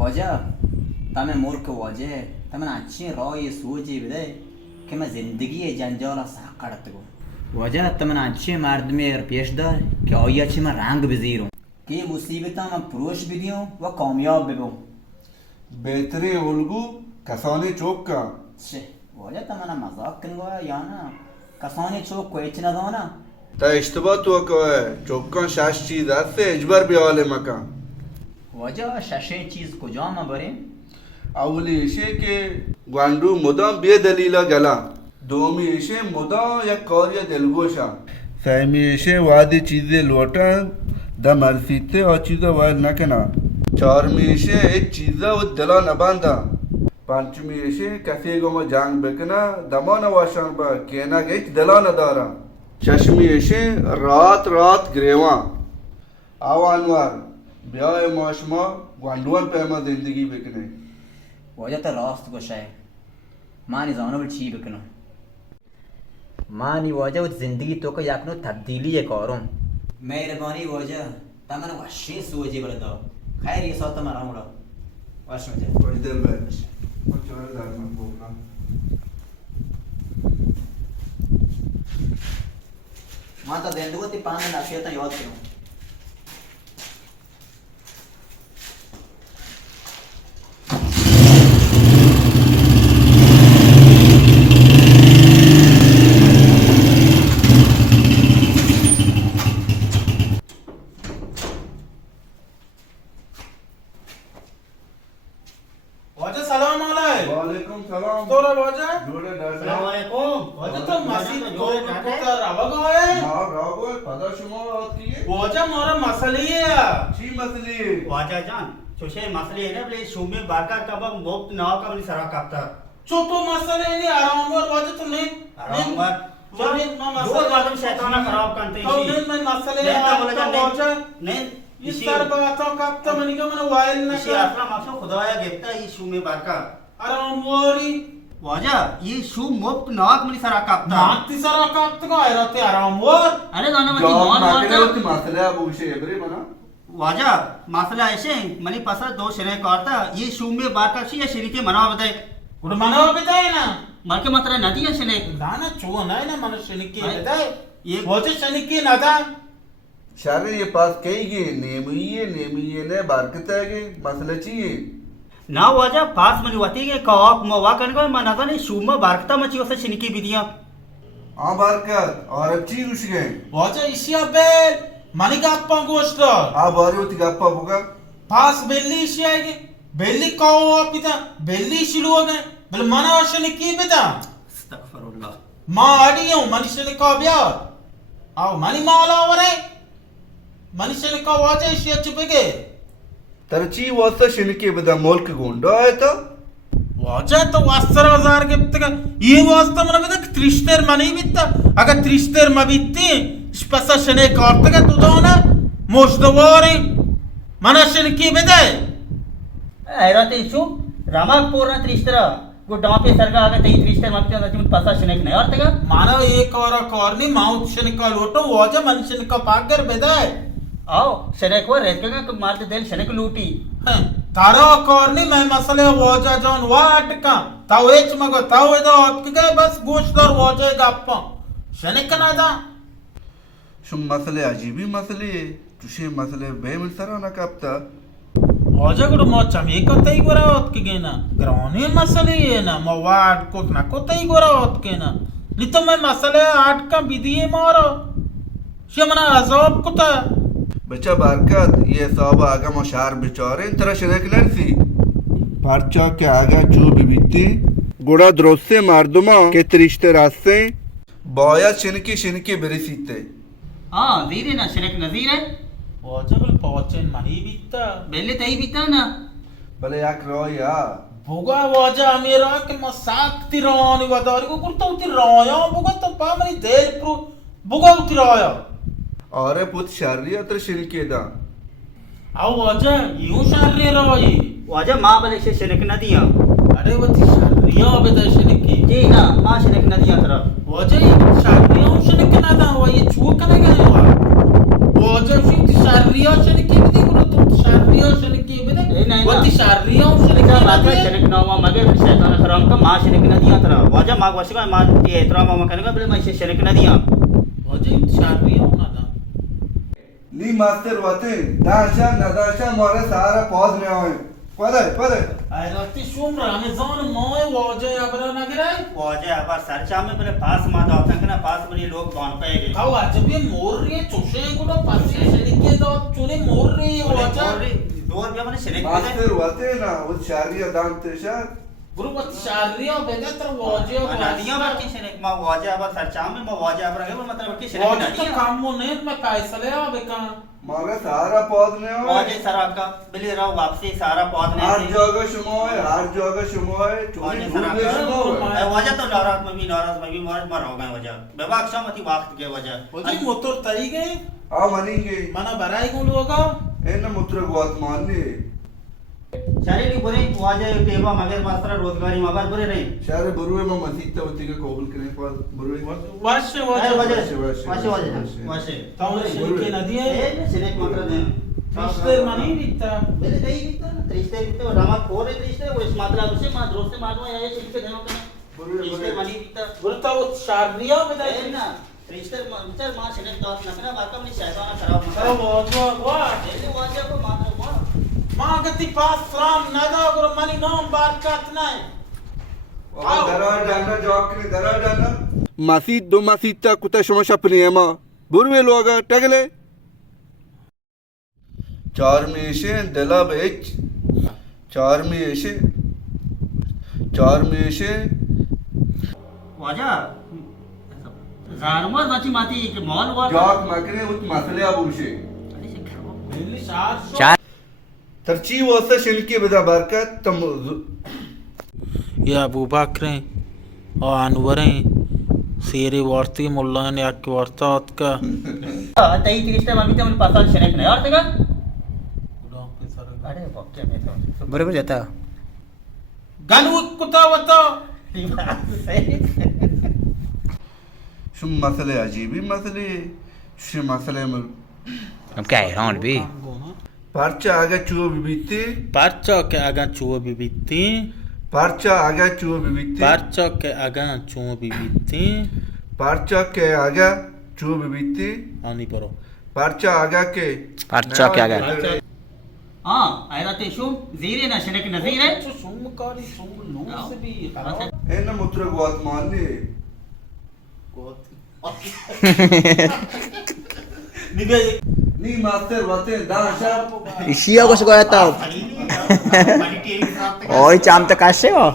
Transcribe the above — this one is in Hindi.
वजह तमें मूर्ख वजह तमें अच्छी रो ये सोची बदे कि मैं जिंदगी जंजाल साकड़त को वजह तमें अच्छे मर्द में पेश दर कि ओया अच्छी मैं रंग बिजीर हूँ कि मुसीबत मैं पुरुष भी दियों व कामयाब भी हूँ बेहतरी उल्गू कसानी चौक का छे वजह तमें मजाक करूँगा या ना कसानी चौक को इतना दो ना ता इश्तबा तो को है चौका शाश चीज से इजबर भी वाले मका वजह शशे चीज को जामा बरे अवली इशे के ग्वांडू मुदा बेदलीला गला दोमी इशे मुदा या कौरिया दिलगोशा फहमी इशे वादी चीजें लोटा द मरसीते और चीज़ें वाद न कना चारमी इशे एक चीज़ा वो दिला न बांधा पांचमी इशे कसे गो में जांग बेकना दमाना वाशान बा केना गेच दिला न दारा चश्मी इशे रात रात ग्रेवा आवानवार ब्याह मौसमा ग्वांडुआन पैमा जिंदगी बेकने वजह तो रास्त को शाय मानी जानो बल छी बकनो मानी वजह उस जिंदगी तो को याकनो तब्दीली एक औरों मेहरबानी वजह तमन वशे सोचे बल दो खैर ये सौ तमरा मुड़ा वश में जा कुछ देर में कुछ और दार में बोलना माता देंदुगो ती पान ना शेता याद करो वजह सलाम अलैकुम वालेकुम सलाम तो रे वजह जोड़े डर अस्सलाम वालेकुम वजह तो मसीद तो कुत्ता रवग होए मां रागो पता शुमा होती है वजह मोरा मसली है छी मसली वाजा जान चोशे मसले है ना बले शुमे बाका कब मुफ्त ना का बली सरा कापता चुप मसले नहीं आराम और वजह तो नहीं आराम पर चल मैं दो मसले बातों शैताना खराब करते तो इसी नहीं मैं मसले नहीं तो बोला जान वजह नहीं इस सर बातों का तो मनी का मैंने वायल न इसी आसरा मासो खुदाया गिफ्ता ये शुमे बाका आराम वरी वाजा ये शु मुफ्त नाक बली सरा कापता नाती सरा का तो का रहते आराम वर अरे गाना मत जॉब मान ना करे मान होती मसला अब उसे एबरे बना वाजा मसला ऐसे मनी पसर दो शरे करता ये शुमे बाका शी या शरीके मना बताए गुड मनो बिताए ना मर के मतरे नदी है शने दाना चो ना ना मनुष्य निकी बिताए ये वजह शनिकी ना था शारे ये पास कई गे नेमिये ने बरकत है गे मसला चाहिए ना वाजा पास मनी वती के कॉक मवा कन को मना ने शुमा बारकता मची वसे शनिकी बिदिया आ बरकत और अब चीज उस गए वजह इसी अबे मनिका अप्पा गोष्ट आ बारी होती गप्पा बुगा पास बेल्ली इसी आएगी बेल्ली काओ पिता बेल्ली शिलु हो गए बल मना वशने की पिता अस्तगफिरुल्लाह मां आड़ी हूं मनुष्य ने का ब्याह आओ मनी माला वरे मनुष्य ने का वजह इसी चुपके तरची वास्ता शिनके बदा मुल्क गोंडा है तो वजह तो 10,000 के पिता ये वास्ता मन बिता त्रिस्तेर मनी बिता अगर त्रिस्तेर मबिती स्पसा शने कार्त का तू तो ना मोशदवारे मनुष्य ने की बिता हैरत इशू रामाक पूर्ण त्रिस्तर गो डापे सरगा आगे तई त्रिस्तर मत के तुम पसा शनेक नहीं और तगा मानव एक और कॉर्नी माउथ शने का लोटो वजह मनुष्य का पाकर बिता आओ शनेक वो रेत का मारते दिल शनेक लूटी तारा कॉर्नी मैं मसले वजह जोन वाट का ताव एच मगो ताव एदो अटके बस गोश्तर वजह गप्पा शने का ना शुम मसले अजीबी मसले तुषे मसले बेमिल सरा ना कापता वजह गुड मो चमी को तई गोरा होत के गेना ग्रानी मसले है ना मो वाट को ना को तई गोरा होत के ना नि तो मैं मसले आट का विधिए मारो शमना अजब को ता बच्चा बरकत ये सब आगा मशार बेचारे इन तरह शरक नरसी परचा के आगा जो बिबिती गुड़ा द्रोसे मर्दमा के त्रिश्ते रास्ते बाया शिनकी बेरिसीते हां वीरे ना शनेक नजीर है वजह गुल पहुंचन मही बीता बेले तई बीता ना भले याक रोया बुगा वजह मेरा के मसाक तिरानी वदारी को कुर्ता उतिराया बुगा तो पा मनी देल प्रो बुगा उतिराया और पुत शर्रिया तर शिनके दा आओ वजह यूं शर्रे रोई वाजा मां बले से शनेक नदिया अरे वो ती शर्रिया बेदर्शन की जी ना मां शनेक नदिया तरफ वजह शर्रिया उन शने के ना था वो ये छू कने गए हुआ वजह शी शर्रिया शने की गुरु तुम शारियो शनकी बने नहीं, नहीं, वो ना। शारियो Kita शनकी bakal shenek nawa mage syaitan haram ka ma shenek na diya tara. Wajah ma wasika ma di etra ma makan ka bele ma shenek na diya. वजे शारियो ना ना नी मास्टर वाते दाशा नदाशा मोरे सारा पौध में आए पदे आयरती शुम रमजान मोय वजे अबरा नगराय Wajah apa sarcha में bele pass ma da होता ना pass बनी लोग बांध पाएंगे. खाओ आज भी मोर रे चोशे गुडा पासे शनकी दो चुने मोर रे वजा दो रुपया मैंने shenek बने. मास्टर वाते ना वो शारिया दान तेशा गुरु वो शारियो बेने तर वजे ना दिया बार की shenek ma wajah apa sarcha में ma wajah apa रहे मतलब की shenek वजे ना तो दिया. काम मो ने मैं पैसा ले आवे का मोरे सारा पौध में आए Wajah सारा का beli रहा वापसी सारा पौध ने. हर जगह शुमोय चोरी ढूंढ ले शुमोय वजह तो नाराज में भी मर हो गए वजह बेबाक्षा मती वक्त के वजह वजे मोटर तरी गए आ मनींगे मना बराई को लोगा एन मुत्र गोत मानने शारीरिक बुरे वजह टेबा मगर मास्टर रोजगारी मगर बुरे नहीं शारे बुरुए में मसीता होती के कोबल करने पर बुरुए वर्ष अरे वजे वजह वजह ताऊ शनकी नदी है ए सिनेक मात्र दे रिश्ते मनी बीता मेरे कहीं भी तो रिश्ते तो रामा कोरे रिश्ते वो इस मात्रा से मां दोस्त मारवा या चिपके देनो के रिश्ते मनी बीता गुरुता वो शारियो बेदा ए ना रिश्ते मंचर मां सिनेक दास नकना बाका में शैतान खराब अरे मत वजे वा ए वजह को मात्र वो मागती पास फ्राम नदा गुरु मनी नोम बारकात नहीं दरार जाना जॉब के दरार जाना मासीत दो मासीता कुता समस्या प्रेमा बुरुए लोग टगले चार में एशे दला बेच चार में एशे वजह जानवर मची माती के मॉल वर जॉब मकने उत मसले अबूशे दिल्ली शार तरची वसा शिनके बदा बरकत तम या अबू बकर और अनवरें सीरी वार्ती मुल्ला ने आके वार्ता का तई रिश्ते में भी तो मन पासा शेnek नहीं और तक अरे बक्के में तो बरोबर जाता गलू कुत्ता वतो शुम मसले अजीबी मसले शु मसले में अब क्या है राउंड भी पर्चा आगे चुओ बिबिते पार्चो के आगा चुओ बिबिती पर्चा आगे चुओ बिबिते पार्चो के आगा चुओ बिबिती पर्चा के आगे चुओ बिबिते आनी परो पर्चा आगे के पर्चा के आगे हां आयरा ते शु जीरे ना शेnek नजीर है तो सुमकारी सुम लो से भी एन मुत्र गोत मानने निबे नी मास्टर वाते दाशा इसिया को सको आता बड़ी टीवी साथ और चाम तक आसे हो